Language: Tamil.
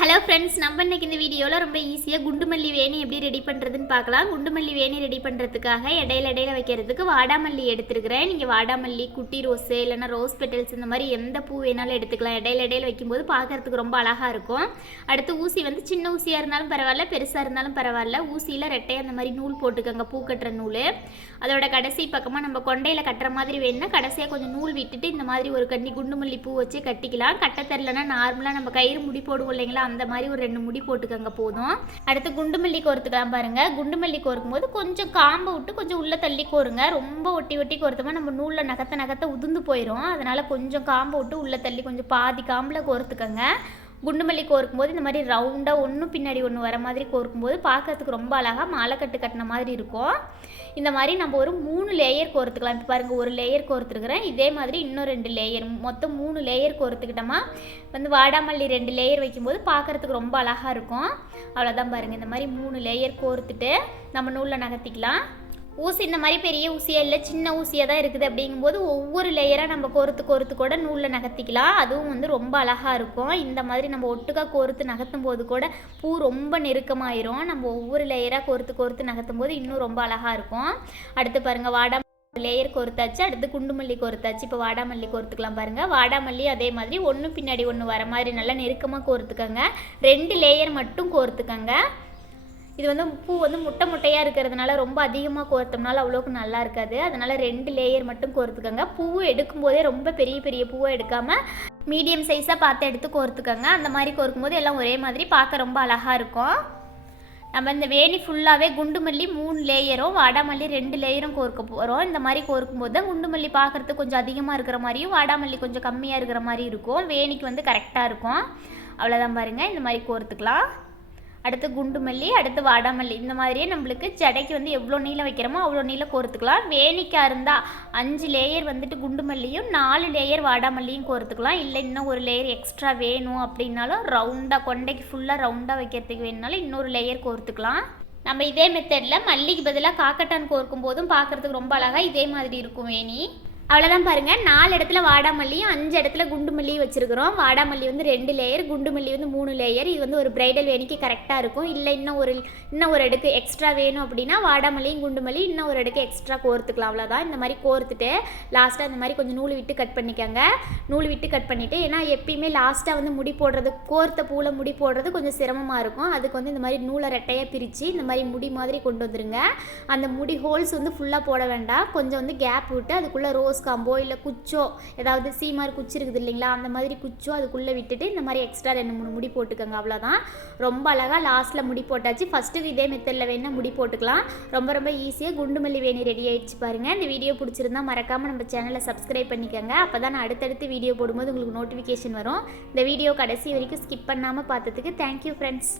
ஹலோ ஃப்ரெண்ட்ஸ், நம்ம இன்றைக்கி இந்த வீடியோவில் ரொம்ப ஈஸியாக குண்டுமல்லி வேணி எப்படி ரெடி பண்ணுறதுன்னு பார்க்கலாம். குண்டுமல்லி வேணி ரெடி பண்ணுறதுக்காக இடையில வைக்கிறதுக்கு வாடாமல்லி எடுத்துருக்கிறேன். நீங்கள் வாடாமல்லி, குட்டி ரோஸு, இல்லைனா ரோஸ் பெட்டல்ஸ் இந்த மாதிரி எந்த பூ வேணாலும் எடுத்துக்கலாம். இடையில வைக்கும்போது பார்க்குறதுக்கு ரொம்ப அழகாக இருக்கும். அடுத்து ஊசி வந்து சின்ன ஊசியாக இருந்தாலும் பரவாயில்ல, பெருசாக இருந்தாலும் பரவாயில்ல. ஊசியில் ரெட்டையாக அந்த மாதிரி நூல் போட்டுக்கோங்க, பூ கட்டுற நூல். அதோட கடைசி பக்கமாக நம்ம கொண்டையில் கட்டுற மாதிரி வேணும்னா கடைசியாக கொஞ்சம் நூல் விட்டுட்டு இந்த மாதிரி ஒரு கண்ணி குண்டுமல்லி பூ வச்சு கட்டிக்கலாம். கட்ட தெரிலனா நார்மலாக நம்ம கயிறு முடி போடுவோம் இல்லைங்களா, அந்த மாதிரி ஒரு 2 முடி போட்டுக்கங்க போதும். அடுத்து குண்டுமல்லி கோர்த்துக்கலாம் பாருங்க. குண்டுமல்லி கோர்க்கும் போது கொஞ்சம் காம்பை விட்டு கொஞ்சம் உள்ள தள்ளி கோருங்க. ரொம்ப ஒட்டி கோர்த்தோமா நம்ம நூலில் நகத்த உதிர்ந்து போயிடும். அதனால கொஞ்சம் காம்பை விட்டு உள்ள தள்ளி கொஞ்சம் பாதி காம்பில் கோர்த்துக்கங்க. குண்டுமல்லி கோர்க்கும்போது இந்த மாதிரி ரவுண்டாக ஒன்று பின்னாடி ஒன்று வர மாதிரி கோர்க்கும்போது பார்க்கறதுக்கு ரொம்ப அழகாக மாலைக்கட்டு கட்டின மாதிரி இருக்கும். இந்த மாதிரி நம்ம ஒரு 3 லேயர் கோர்த்துக்கலாம். இப்போ பாருங்கள், ஒரு லேயர் கோர்த்துருக்குறேன். இதே மாதிரி இன்னும் 2 லேயர், மொத்தம் 3 லேயர் கோர்த்துக்கிட்டோமா வந்து வாடாமல்லி 2 லேயர் வைக்கும்போது பார்க்குறதுக்கு ரொம்ப அழகாக இருக்கும். அவ்வளோதான் பாருங்கள். இந்த மாதிரி 3 லேயர் கோர்த்துட்டு நம்ம நூலில் நகர்த்திக்கலாம். ஊசி இந்த மாதிரி பெரிய ஊசியாக இல்லை, சின்ன ஊசியாக தான் இருக்குது. அப்படிங்கும்போது ஒவ்வொரு லேயராக நம்ம கோர்த்து கூட நூலில் நகர்த்திக்கலாம். அதுவும் வந்து ரொம்ப அழகாக இருக்கும். இந்த மாதிரி நம்ம ஒட்டுக்காக கோர்த்து நகர்த்தும் போது கூட பூ ரொம்ப நெருக்கமாயிரும். நம்ம ஒவ்வொரு லேயராக கோர்த்து நகர்த்தும் போது இன்னும் ரொம்ப அழகாக இருக்கும். அடுத்து பாருங்கள், லேயர் கோர்த்தாச்சு. அடுத்து குண்டுமல்லி கோர்த்தாச்சு. இப்போ வாடாமல்லி கோர்த்துக்கலாம் பாருங்கள். வாடாமல்லி அதே மாதிரி ஒன்று பின்னாடி ஒன்று வர மாதிரி நல்லா நெருக்கமாக கோர்த்துக்கங்க. 2 லேயர் மட்டும் கோர்த்துக்கங்க. இது வந்து பூ வந்து முட்டையாக இருக்கிறதுனால ரொம்ப அதிகமாக கோர்த்தோம்னால அவ்வளோக்கு நல்லா இருக்காது. அதனால் 2 லேயர் மட்டும் கோர்த்துக்கங்க. பூ எடுக்கும்போதே ரொம்ப பெரிய பூவை எடுக்காமல் மீடியம் சைஸாக பார்த்து எடுத்து கோர்த்துக்கங்க. அந்த மாதிரி கோர்க்கும்போது எல்லாம் ஒரே மாதிரி பார்க்க ரொம்ப அழகாக இருக்கும். நம்ம இந்த வேணி ஃபுல்லாகவே குண்டுமல்லி 3 லேயரும் வாடாமல்லி 2 லேயரும் கோர்க்க போகிறோம். இந்த மாதிரி கோர்க்கும்போது தான் குண்டுமல்லி பார்க்குறதுக்கு கொஞ்சம் அதிகமாக இருக்கிற மாதிரியும் வாடாமல்லி கொஞ்சம் கம்மியாக இருக்கிற மாதிரி இருக்கும். வேணிக்கு வந்து கரெக்டாக இருக்கும். அவ்வளோதான் பாருங்கள். இந்த மாதிரி கோர்த்துக்கலாம். அடுத்து குண்டுமல்லி, அடுத்து வாடாமல்லி. இந்த மாதிரியே நம்மளுக்கு ஜடைக்கு வந்து எவ்வளோ நீளம் வைக்கிறோமோ அவ்வளோ நீளம் கோர்த்துக்கலாம். வேணிக்காக இருந்தால் 5 லேயர் வந்துட்டு குண்டுமல்லியும் 4 லேயர் வாடாமல்லியும் கோர்த்துக்கலாம். இல்லை இன்னும் ஒரு லேயர் எக்ஸ்ட்ரா வேணும் அப்படின்னாலும் ரவுண்டாக கொண்டைக்கு ஃபுல்லாக ரவுண்டாக வைக்கிறதுக்கு வேணுனாலும் இன்னொரு லேயர் கோர்த்துக்கலாம். நம்ம இதே மெத்தடில் மல்லிக்கு பதிலாக காக்கட்டான் கோர்க்கும் போதும் பார்க்குறதுக்கு ரொம்ப அழகாக இதே மாதிரி இருக்கும் வேணி. அவ்வளோதான் பாருங்கள். 4 இடத்துல வாடாமல்லியும் 5 இடத்துல குண்டுமல்லியும் வச்சுருக்கிறோம். வாடாமல்லி வந்து 2 லேயர், குண்டுமல்லி வந்து 3 லேயர். இது வந்து ஒரு பிரைடல் வேணிக்கு கரெக்டாக இருக்கும். இல்லை இன்னும் ஒரு அடுக்கு எக்ஸ்ட்ரா வேணும் அப்படின்னா வாடாமல்லியும் குண்டுமல்லி இன்னும் ஒரு அடுக்கு எக்ஸ்ட்ரா கோர்த்துக்கலாம். அவ்வளோதான். இந்த மாதிரி கோர்த்துட்டு லாஸ்ட்டாக இந்த மாதிரி கொஞ்சம் நூல் விட்டு கட் பண்ணிக்கோங்க. நூல் விட்டு கட் பண்ணிவிட்டு, ஏன்னா எப்பயுமே லாஸ்ட்டாக வந்து முடி போடுறது, கோர்த்த பூவில் முடி போடுறது கொஞ்சம் சிரமமாக இருக்கும். அதுக்கு வந்து இந்த மாதிரி நூலை ரெட்டையாக பிரித்து இந்த மாதிரி முடி மாதிரி கொண்டு வந்துடுங்க. அந்த முடி ஹோல்ஸ் வந்து ஃபுல்லாக போட வேண்டாம். கொஞ்சம் வந்து கேப் விட்டு அதுக்குள்ளே ரோஸ் காம்போ இல்லை குச்சோ, ஏதாவது மாதிரி குச்சி இருக்குது இல்லைங்களா, அந்த மாதிரி குச்சோ அதுக்குள்ளே விட்டுட்டு இந்த மாதிரி எக்ஸ்ட்ரா 2-3 முடி போட்டுக்கோங்க. அவ்வளோதான். ரொம்ப அழகாக லாஸ்ட்டில் முடி போட்டாச்சு. ஃபஸ்ட்டுக்கு இதே மெத்தடில் வேணால் முடி போட்டுக்கலாம். ரொம்ப ஈஸியாக குண்டுமல்லி வேணி ரெடி ஆகிடுச்சு பாருங்கள். இந்த வீடியோ பிடிச்சிருந்தா மறக்காமல் நம்ம சேனலை சப்ஸ்கிரைப் பண்ணிக்கோங்க. அப்போ தான் நான் அடுத்தடுத்து வீடியோ போடும்போது உங்களுக்கு நோட்டிஃபிகேஷன் வரும். இந்த வீடியோ கடைசி வரைக்கும் ஸ்கிப் பண்ணாமல் பார்த்ததுக்கு தேங்க்யூ ஃப்ரெண்ட்ஸ்.